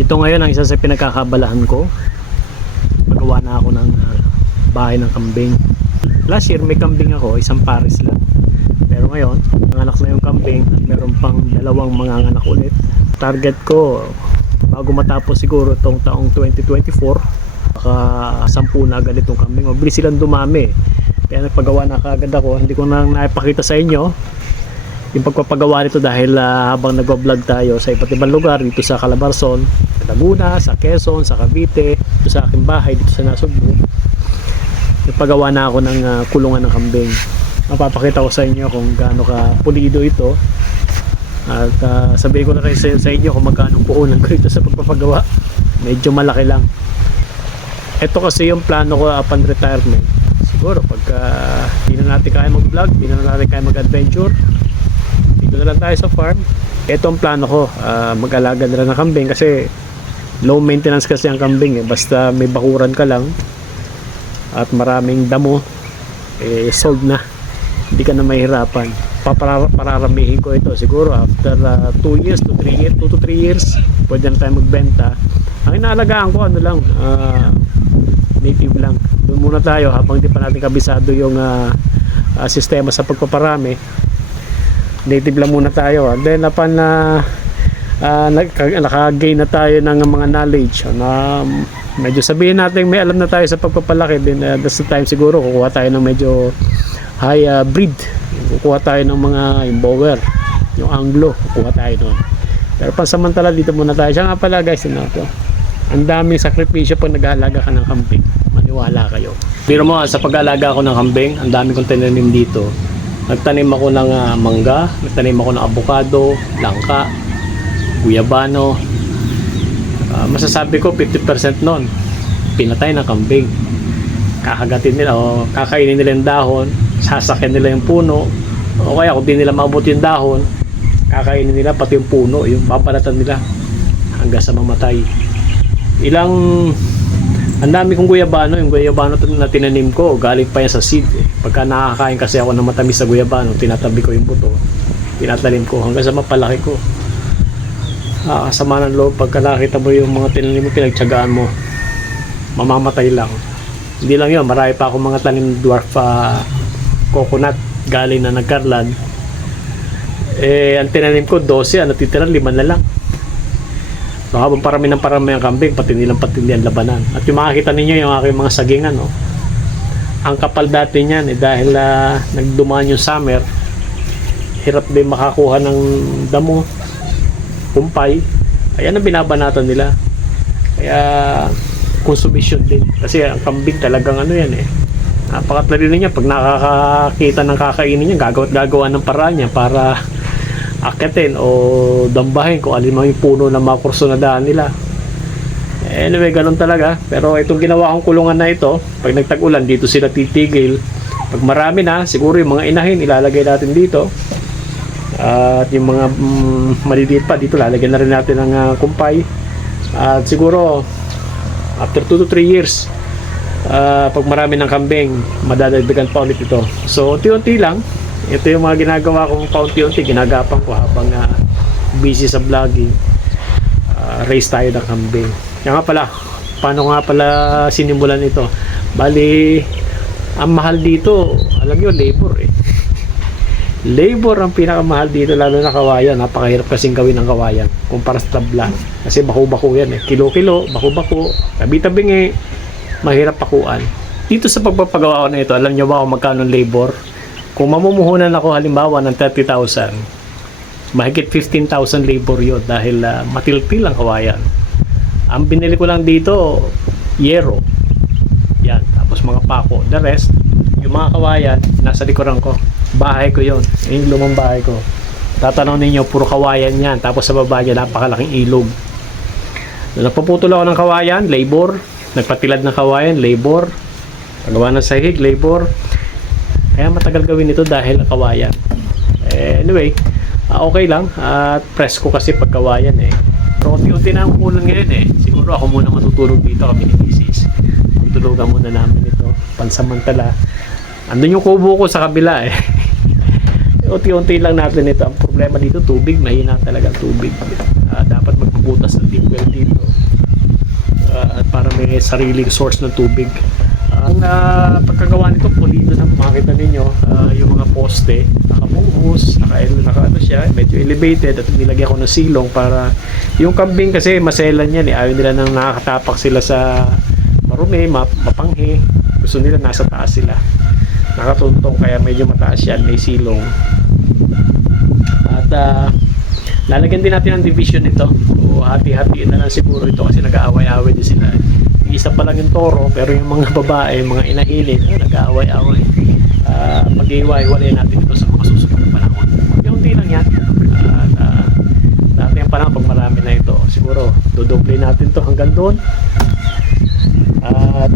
Ito ngayon ang isa sa pinagkakabalahan ko. Magawa na ako ng bahay ng kambing. Last year may kambing ako, isang pares lang. Pero ngayon, nanganak na yung kambing at meron pang dalawang mga anak ulit. Target ko, bago matapos siguro itong taong 2024, baka 10 na agad itong kambing. Mabilis silang dumami. Kaya nagpagawa na kaagad ako. Hindi ko na naipakita sa inyo yung pagpapagawa nito dahil habang nagwa-vlog tayo sa iba't ibang lugar dito sa Calabarzon, sa Laguna, sa Quezon, sa Cavite, dito sa aking bahay dito sa Nasugbu, nagpagawa na ako ng kulungan ng kambing. Mapapakita ko sa inyo kung gaano ka pulido ito at sabihin ko na rin sa inyo kung magkano puhunan ko ito sa pagpapagawa. Medyo malaki lang. Ito kasi yung plano ko upon retirement. Siguro pagka di na natin kaya mag-vlog, di na natin kaya mag-adventure, dito na lang tayo sa farm. Ito ang plano ko, mag-alaga na lang ng kambing kasi low maintenance kasi ang kambing basta may bakuran ka lang at maraming damo, sold na, hindi ka na mahirapan. Pararamihin ko ito siguro after 2 years to 3 years, 2 to 3 years pwede na tayo magbenta. Ang inaalagaan ko ano lang, native lang. Doon muna tayo habang di pa natin kabisado yung sistema sa pagpaparami. Native lang muna tayo. And then upon naka-gain na tayo ng mga knowledge na medyo sabihin natin may alam na tayo sa pagpapalaki, then that's the time siguro kukuha tayo ng medyo high breed. Kukuha tayo ng mga yung bower, yung Anglo, kukuha tayo nun. Pero pansamantala dito muna tayo. Siya nga pala guys, ang daming sakripisyo pag nag-aalaga ka ng kambing. Maniwala kayo. Pero mo sa pag-aalaga ko ng kambing, ang dami kong tinanim dito. Nagtanim ako ng mangga, nagtanim ako ng avocado, langka, guyabano. Masasabi ko 50% nun pinatay ng kambing. Kakagatin nila o kakainin nila yung dahon, sasakyan nila yung puno, o kaya kung di nila maabot yung dahon, kakainin nila pati yung puno, yung babalatan nila hanggang sa mamatay. Ang dami kong guyabano. Yung guyabano na tinanim ko galing pa yan sa seed Pagka nakakain kasi ako ng matamis sa guyabano, tinatabi ko yung buto, tinatalim ko hanggang sa mapalaki ko. Kasama ng loob pagka nakita mo yung mga tinanim mo, pinagtyagaan mo, mamamatay lang. Hindi lang yun, marami pa akong mga tanim dwarf coconut galing na nagkarlan. Ang tinanim ko 12, natitira 5 na lang. So, habang parami ang kambing, patindi ang labanan. At yung makikita ninyo yung aking mga sagingan, ang kapal dati niyan dahil nagdumaan yung summer, hirap din makakuha ng damo, pumpay. Ayan ang binabanatan nila. Kaya consumption din. Kasi ang kambing talagang napakatlalino niya. Pag nakakakita ng kakainin niya, gagawa ng paraan niya para akitin o dambahin kung alin mang yung puno na makurso na daan nila. Anyway, ganun talaga. Pero itong ginawa kong kulungan na ito, pag nagtag-ulan, dito sila titigil. Pag marami na, siguro yung mga inahin ilalagay natin dito. At yung mga maliliit pa dito, lalagyan na rin natin ng kumpay. At siguro after 2 to 3 years, pag marami ng kambing, madadagdagan pa ulit ito. So unti-unti lang. Ito yung mga ginagawa kong paunti-unti, ginagapan ko habang busy sa vlogging. Raise tayo ng kambing. Kaya nga pala, paano nga pala sinimulan ito? Bali, ang mahal dito, alam nyo, labor Labor ang pinakamahal dito, lalo na kawayan. Napakahirap kasing gawin ng kawayan kumpara sa tabla. Kasi bako-bako yan Kilo-kilo, bako-bako, tabi-tabingi, mahirap pakuan. Dito sa pagpapagawa ko na ito, alam nyo ba kung magkano labor? Kung mamumuhunan ako halimbawa ng 30,000, mahigit 15,000 labor yun dahil matiltil ang kawayan. Ang binili ko lang dito, yero. Yan, tapos mga pako. The rest, yung mga kawayan, nasa likuran ko. Bahay ko yun. Yung lumang bahay ko. Tatanaw ninyo, puro kawayan yan. Tapos sa baba niya, napakalaking ilog. Nagpaputol ako ng kawayan, labor. Nagpatilad ng kawayan, labor. Pagawa ng sahig, labor. Kaya matagal gawin ito dahil kawayan. Anyway, okay lang. At press ko kasi pagkawayan Pero unti-unti na ang kulang ngayon Siguro ako muna matutulog dito, kami ni Mrs. Tutulugan muna namin ito. Pansamantala. Andun yung kubo ko sa kabila Unti-unti lang natin ito. Ang problema dito, tubig. Mahina talaga tubig. Dapat magpuputas ng deep well dito. may sariling source ng tubig. Ang pagkagawa nito, pulido na makita ninyo, yung mga poste, nakabuhos, naka ano siya, medyo elevated, at nilagyan ko ng silong para yung kambing kasi maselan yan, ayaw nila nang nakakatapak sila sa marumi, mapanghi, gusto nila nasa taas sila, nakatuntong, kaya medyo mataas yan, may silong. At lalagyan din natin ng division nito, o hati-hatiin na lang siguro ito kasi nag-aaway-aaway din sila. Isa pa lang yung toro, pero yung mga babae, mga inahilin, nag-aaway-aaway. Mag-iwalay natin ito sa mga susunod na panahon. Yung lang yan. Dati yung panahon, pag marami na ito, siguro dodoble natin to hanggang doon. At